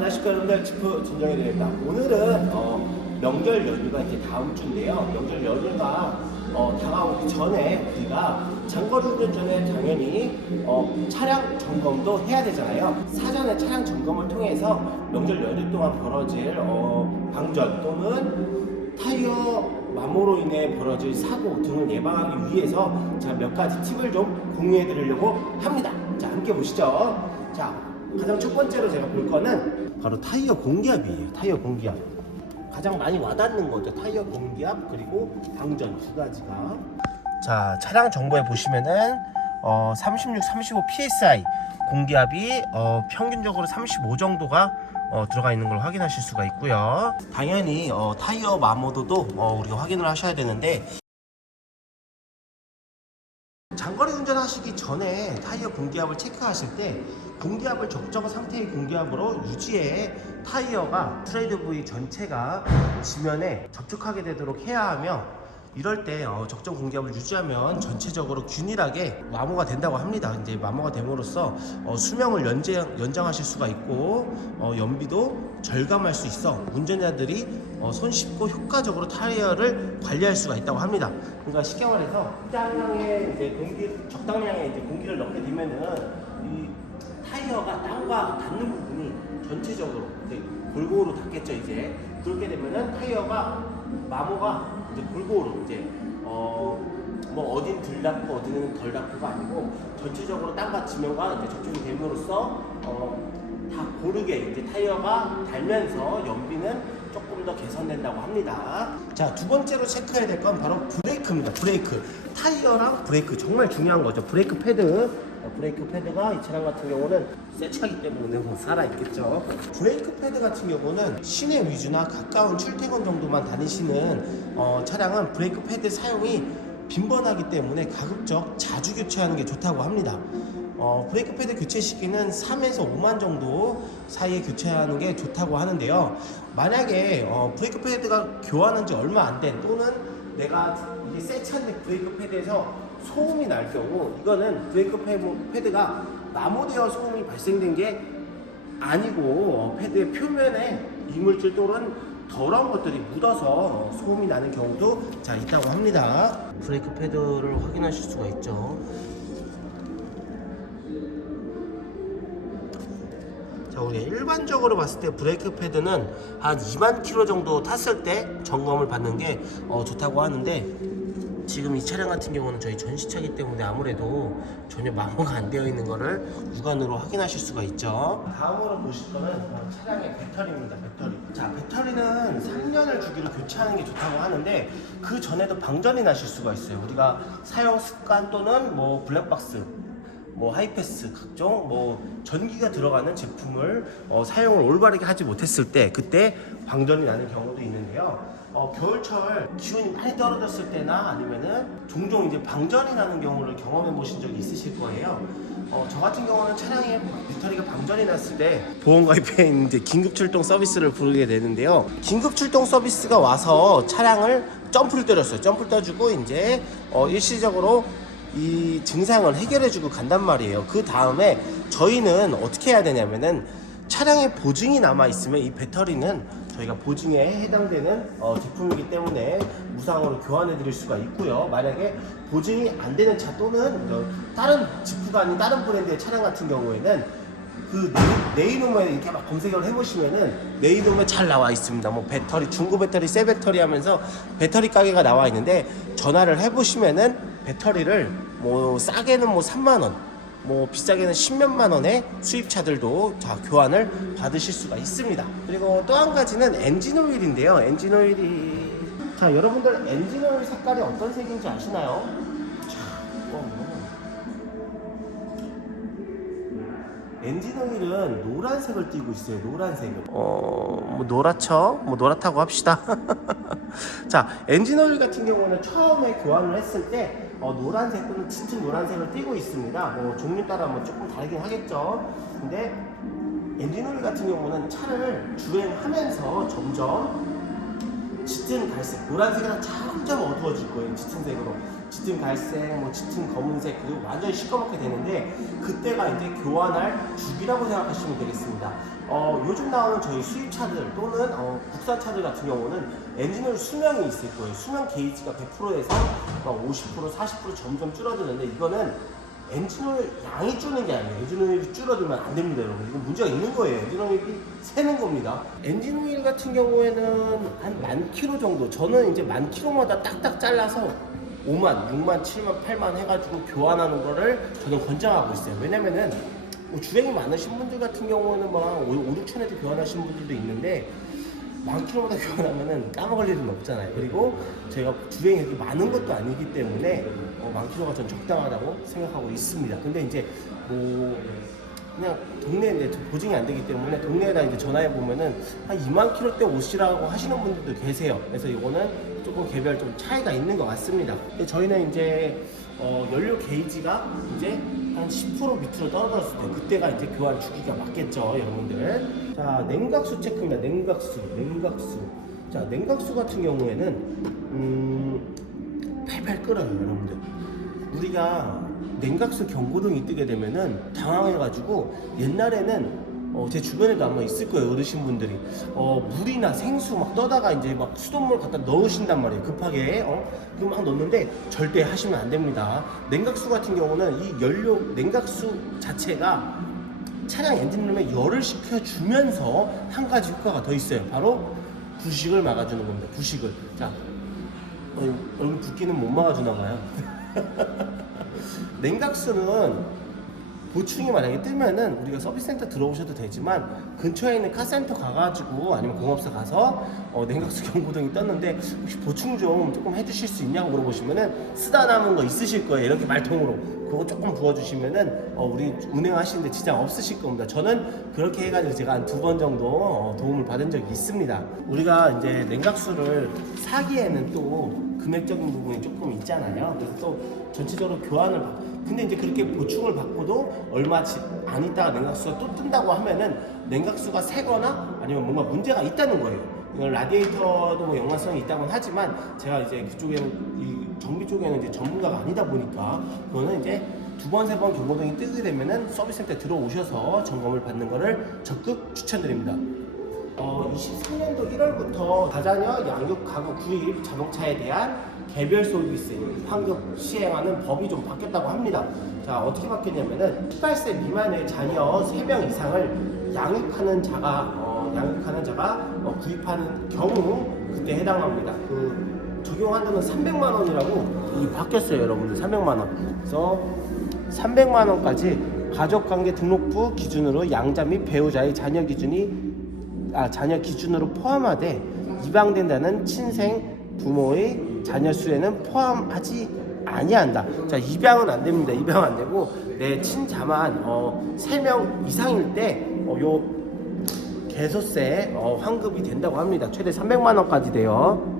안녕하십니까 여러분들, 지프 진정해드립니다. 오늘은 명절 연휴가 이제 다음 주인데요. 명절 연휴가 다가오기 전에 우리가 장거리 운전 전에 당연히 차량 점검도 해야 되잖아요. 사전에 차량 점검을 통해서 명절 연휴 동안 벌어질 방전 또는 타이어 마모로 인해 벌어질 사고 등을 예방하기 위해서 제가 몇 가지 팁을 좀 공유해 드리려고 합니다. 자, 함께 보시죠. 자, 가장 첫 번째로 제가 볼 거는 바로 타이어 공기압이에요. 타이어 공기압. 가장 많이 와닿는 거죠. 타이어 공기압 그리고 방전 두 가지가. 자, 차량 정보에 보시면은 36, 35 PSI 공기압이 평균적으로 35 정도가 들어가 있는 걸 확인하실 수가 있고요. 당연히 타이어 마모도도 우리가 확인을 하셔야 되는데, 장거리 운전하시기 전에 타이어 공기압을 체크하실 때 공기압을 적정 상태의 공기압으로 유지해 타이어가 트레이드 부위 전체가 지면에 접촉하게 되도록 해야 하며, 이럴 때 적정 공기압을 유지하면 전체적으로 균일하게 마모가 된다고 합니다. 이제 마모가 됨으로써 수명을 연장하실 수가 있고 연비도 절감할 수 있어 운전자들이 손쉽고 효과적으로 타이어를 관리할 수가 있다고 합니다. 그러니까 쉽게 말해서 적당량의 이제 공기를 넣게 되면은 이 타이어가 땅과 닿는 부분이 전체적으로 이제 골고루 닿겠죠. 이제 그렇게 되면은 타이어가 마모가 이제 골고루 이제 뭐 어딘 덜 닿고 어디는 덜 닿고가 아니고 전체적으로 땅과 지면과 이제 접촉이 됨으로써 다 고르게 이제 타이어가 달면서 연비는 조금 더 개선된다고 합니다. 자, 두 번째로 체크해야 될 건 바로 브레이크입니다. 브레이크. 타이어랑 브레이크 정말 중요한 거죠. 브레이크 패드가 이 차량 같은 경우는 새 차기 때문에 뭐 살아있겠죠. 브레이크 패드 같은 경우는 시내 위주나 가까운 출퇴근 정도만 다니시는 차량은 브레이크 패드 사용이 빈번하기 때문에 가급적 자주 교체하는 게 좋다고 합니다. 브레이크 패드 교체 시기는 3에서 5만 정도 사이에 교체하는 게 좋다고 하는데요. 만약에 브레이크 패드가 교환한 지 얼마 안 된, 또는 내가 이게 새 차인데 브레이크 패드에서 소음이 날 경우, 이거는 브레이크 패드가 마모되어 소음이 발생된 게 아니고 패드의 표면에 이물질 또는 더러운 것들이 묻어서 소음이 나는 경우도 있다고 합니다. 브레이크 패드를 확인하실 수가 있죠. 자, 우리가 일반적으로 봤을 때 브레이크 패드는 한 2만 킬로 정도 탔을 때 점검을 받는 게 좋다고 하는데, 지금 이 차량 같은 경우는 저희 전시차이기 때문에 아무래도 전혀 마모가 안 되어 있는 거를 육안으로 확인하실 수가 있죠. 다음으로 보실 거는 차량의 배터리입니다. 자, 배터리는 3년을 주기로 교체하는 게 좋다고 하는데, 그 전에도 방전이 나실 수가 있어요. 우리가 사용 습관 또는 뭐 블랙박스, 뭐 하이패스, 각종 뭐 전기가 들어가는 제품을 사용을 올바르게 하지 못했을 때, 그때 방전이 나는 경우도 있는데요. 겨울철 기온이 많이 떨어졌을 때나 아니면은 종종 이제 방전이 나는 경우를 경험해 보신 적이 있으실 거예요. 저 같은 경우는 차량에 배터리가 방전이 났을 때 보험가입해 있는 이제 긴급 출동 서비스를 부르게 되는데요. 긴급 출동 서비스가 와서 차량을 점프를 때렸어요. 점프를 떠주고 이제 일시적으로 이 증상을 해결해주고 간단 말이에요. 그 다음에 저희는 어떻게 해야 되냐면은, 차량에 보증이 남아 있으면 이 배터리는 저희가 보증에 해당되는 제품이기 때문에 무상으로 교환해 드릴 수가 있고요. 만약에 보증이 안 되는 차 또는 다른 지프가 아닌 다른 브랜드의 차량 같은 경우에는 그 네이놈에 이렇게 막 검색을 해보시면은 네이놈에 잘 나와 있습니다. 뭐 배터리, 중고 배터리, 새 배터리 하면서 배터리 가게가 나와 있는데, 전화를 해보시면은 배터리를 뭐 싸게는 뭐 3만원, 뭐 비싸게는 10몇만 원의 수입차들도 교환을 받으실 수가 있습니다. 그리고 또 한 가지는 엔진 오일인데요. 엔진 오일이, 자, 여러분들 엔진 오일 색깔이 어떤 색인지 아시나요? 엔진 오일은 노란색을 띠고 있어요. 노란색을. 뭐 노랗죠? 뭐 노랗다고 합시다. 자, 엔진 오일 같은 경우는 처음에 교환을 했을 때 노란색 또는 짙은 노란색을 띠고 있습니다. 뭐 종류 따라 뭐 조금 다르긴 하겠죠. 근데 엔진 오일 같은 경우는 차를 주행하면서 점점 짙은 갈색, 노란색이 점점 어두워질 거예요. 짙은 색으로. 짙은 갈색, 뭐 짙은 검은색, 그리고 완전히 시꺼멓게 되는데 그때가 이제 교환할 주기라고 생각하시면 되겠습니다. 요즘 나오는 저희 수입차들 또는 국산차들 같은 경우는 엔진오일 수명이 있을 거예요. 수명 게이지가 100%에서 50%, 40% 점점 줄어드는데 이거는 엔진오일 양이 줄는 게 아니에요. 엔진오일이 줄어들면 안 됩니다, 여러분. 이건 문제가 있는 거예요. 엔진오일이 새는 겁니다. 엔진오일 같은 경우에는 한 10,000km 정도. 저는 이제 10,000km마다 딱딱 잘라서 5만, 6만, 7만, 8만 해가지고 교환하는 거를 저는 권장하고 있어요. 왜냐면은 주행이 많으신 분들 같은 경우는 막 5, 6천에도 교환하시는 분들도 있는데 10,000km마다 교환하면은 까먹을 일은 없잖아요. 그리고 저희가 주행이 그렇게 많은 것도 아니기 때문에 10,000km가 전 적당하다고 생각하고 있습니다. 근데 이제 뭐 그냥 동네인데 보증이 안 되기 때문에 동네에다 이제 전화해 보면은 한 20,000km대 오시라고 하시는 분들도 계세요. 그래서 이거는 조금 개별 좀 차이가 있는 것 같습니다. 근데 저희는 이제 연료 게이지가 이제 한 10% 밑으로 떨어졌을 때 그때가 이제 교환 주기가 맞겠죠, 여러분들. 자, 냉각수 체크입니다. 냉각수. 자, 냉각수 같은 경우에는 팔팔 끓어요, 여러분들. 우리가 냉각수 경고등이 뜨게 되면은 당황해가지고 옛날에는 제 주변에도 아마 있을 거예요, 어르신분들이 물이나 생수 막 떠다가 이제 막 수돗물 갖다 넣으신단 말이에요, 급하게. 그럼 막 넣는데 절대 하시면 안 됩니다. 냉각수 같은 경우는 이 연료 냉각수 자체가 차량 엔진룸에 열을 식혀주면서 한 가지 효과가 더 있어요. 바로 부식을 막아주는 겁니다. 부식을. 자, 여러분 붓기는 못 막아주나 봐요. 냉각수는 보충이 만약에 뜨면은 우리가 서비스센터 들어오셔도 되지만 근처에 있는 카센터 가가지고 아니면 공업사 가서 냉각수 경고등이 떴는데 혹시 보충 좀 조금 해주실 수 있냐고 물어보시면은 쓰다 남은 거 있으실 거예요. 이렇게 말통으로 그거 조금 부어주시면은 우리 운행하시는데 지장 없으실 겁니다. 저는 그렇게 해가지고 제가 한 2번 정도 도움을 받은 적이 있습니다. 우리가 이제 냉각수를 사기에는 또 금액적인 부분이 조금 있잖아요. 그래서 또 전체적으로 교환을 근데 이제 그렇게 보충을 받고도 얼마 안 있다가 냉각수가 또 뜬다고 하면은 냉각수가 새거나 아니면 뭔가 문제가 있다는 거예요. 이건 라디에이터도 뭐 연관성이 있다고는 하지만 제가 이제 그쪽에는 이 정비 쪽에는 이제 전문가가 아니다 보니까 그거는 이제 2번, 3번 경고등이 뜨게 되면은 서비스센터에 들어오셔서 점검을 받는 거를 적극 추천드립니다. 23년도 1월부터 다자녀 양육 가구 구입 자동차에 대한 개별 서비스 환급 시행하는 법이 좀 바뀌었다고 합니다. 자, 어떻게 바뀌었냐면은 18세 미만의 자녀 3명 이상을 양육하는 자가 구입하는 경우 그때 해당합니다. 그 적용한다는 300만 원이라고 이게 바뀌었어요, 여러분들. 300만 원. 그래서 300만 원까지 가족관계 등록부 기준으로 양자 및 배우자의 자녀 기준으로 포함하되 입양된다는 친생 부모의 자녀 수에는 포함하지 아니한다. 자, 입양은 안 됩니다. 입양 안 되고 내 친자만 3명 이상일 때 요 개소세 환급이 된다고 합니다. 최대 300만 원까지 돼요.